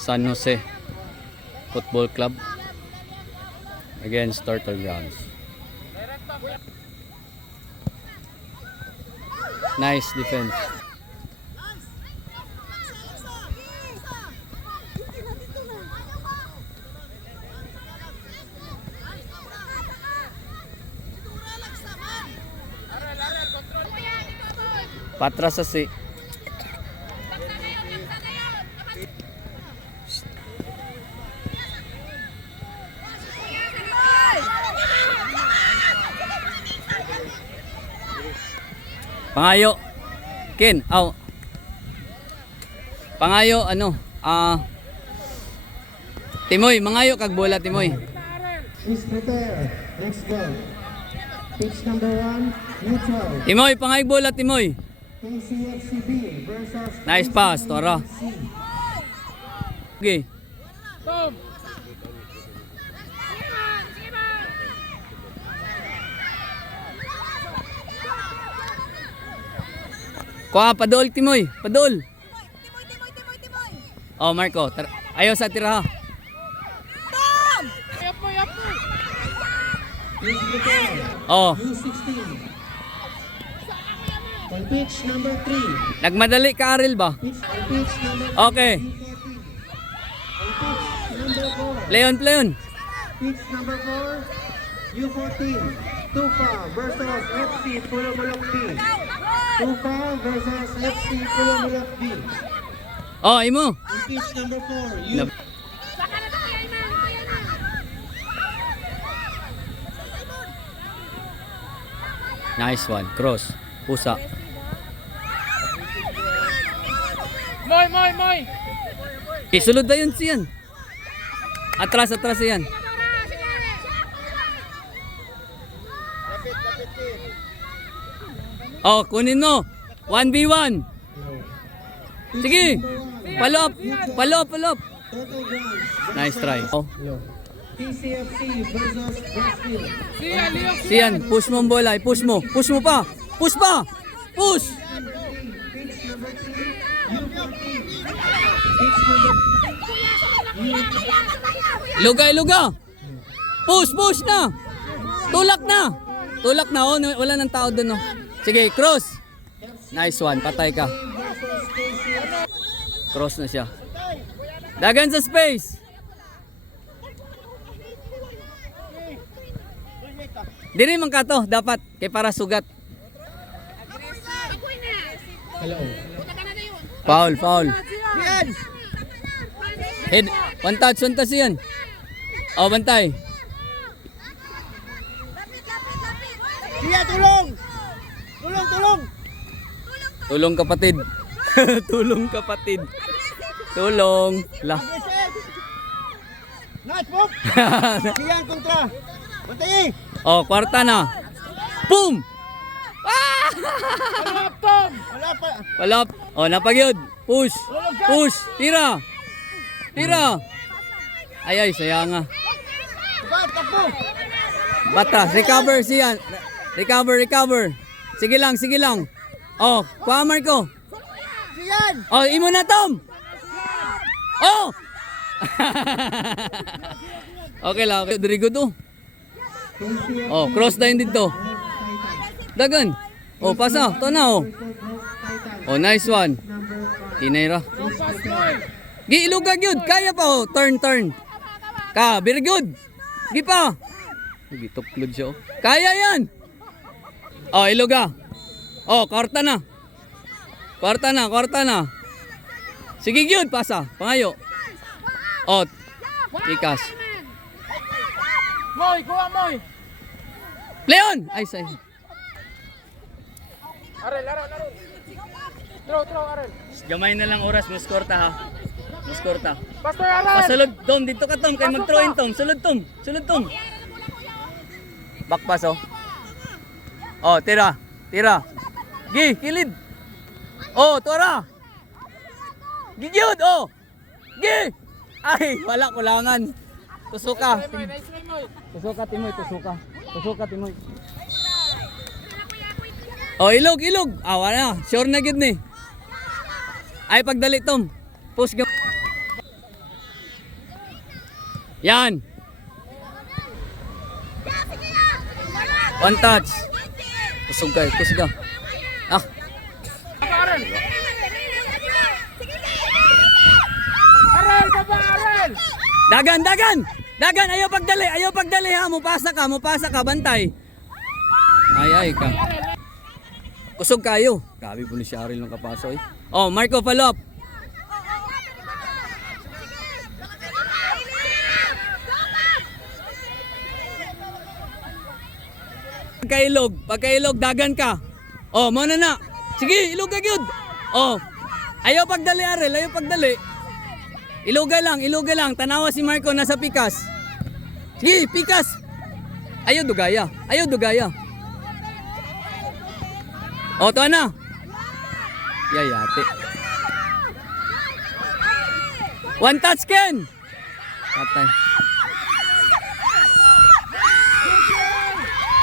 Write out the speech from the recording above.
San Jose Football Club against Turtle Grounds. Nice defense. Patras sa si. Pangayo. Ken, aw. Pangayo ano? Timoy, mangayo kag bola Timoy. Please prepare. Let's go. Pitch number 1, neutral. Timoy, pangay bola Timoy. KCFCB versus Nice pass, Tora. Okay. Kuha, padol Timoy, padol. Timoy. Oh, Marco, ayaw sa tira ha. Please prepare. Oh, U16. On pitch number 3. nagmadali ka Aril ba? On pitch number 3. Okay. U14. On pitch number 4. Leon. Pitch number 4. U14. Tufa versus FC Pulumulok B. Tufa versus FC Pulumulok B. Oh, imo. On pitch number 4. Lab- Nice one, cross. Pusa. Moy. Isulod na yun siyan. Atras yan. Oh, kunin mo. 1v1. Sige. Palop. Total grounds. Nice try. Oh, KCFC versus Westfield. siyan, push mo ang bola. Push mo pa. Push pa. Push. Pitch number 3. U14. Pitch number Luga. Push na. Tulak na. Oh, wala nang tao dun, oh. Sige, cross. Nice one, patay ka. Cross na siya. Dagan sa space. Diri man ka to, dapat. Kay para sugat. Hello. Foul. Head, one touch yan. Oh, bantay. Iya, tulong. Tulong kapatid. Tulong. La. Nice move. Iya kontra. Bantay. Oh, kwarta na. Boom! Wala Tom. Wala pa. Palap. Oh, napagyod. Push. Tira. Ay, sayanga. Takbo. Bata, recover siyan. Recover. Sige lang. Oh, kuha Marco. Siyan. Oh, imo na Tom. Oh! Okay lang. Very good oh. Oh, cross na yun dito. Dagan. Oh, pasa. Ito na oh. Oh, nice one. Tinayra. Iluga gyud. Kaya pa oh. Turn. Ka, very good. Gi pa. Gituklod siya oh. Kaya yan. Oh, iluga. Oh, kwarta na. Sige gyud, pasa. Pangayo. Oh, tikas. Moy, kuha Moy. Leon! Ay, say. Arel. Throw Arel. Gamay na lang oras, muskorta ha. Pastor Arel. Pasulod, Tom. Dito ka, Tom. Kaya mag-throw in, Tom. Sulod, Tom. Backpass, oh. Oh, tira. Gi, kilid. Oh, tora. Gigyod, oh. Gi. Ay, wala, kulangan. Tusuka. Nice try Moy. Tusuka, Timoy. Oh, ilog. Wala na. Sure na gid ni. Ay, pagdali, Tom. Push. Yan. One touch. Kusog ka, kusog ka. Ah, Aral ka ba, Aral? dagan, dagan! Dagan, ayaw pagdali ha. Mupasa ka, bantay. Ay ka. Kusog kayo. Grabe po ni si Aril ng kapaso eh. Oh, Marco, follow up. Pagkailog, dagan ka. Oh, mo na. Sige, ilog ka gyud. Oh. Ayaw pagdali Arel, ayaw pagdali. Iluga lang. Tanawa si Marco nasa pikas. Sige, pikas. Ayaw dugaya. Oh, to na. Yayate. One touch, Ken. Patay.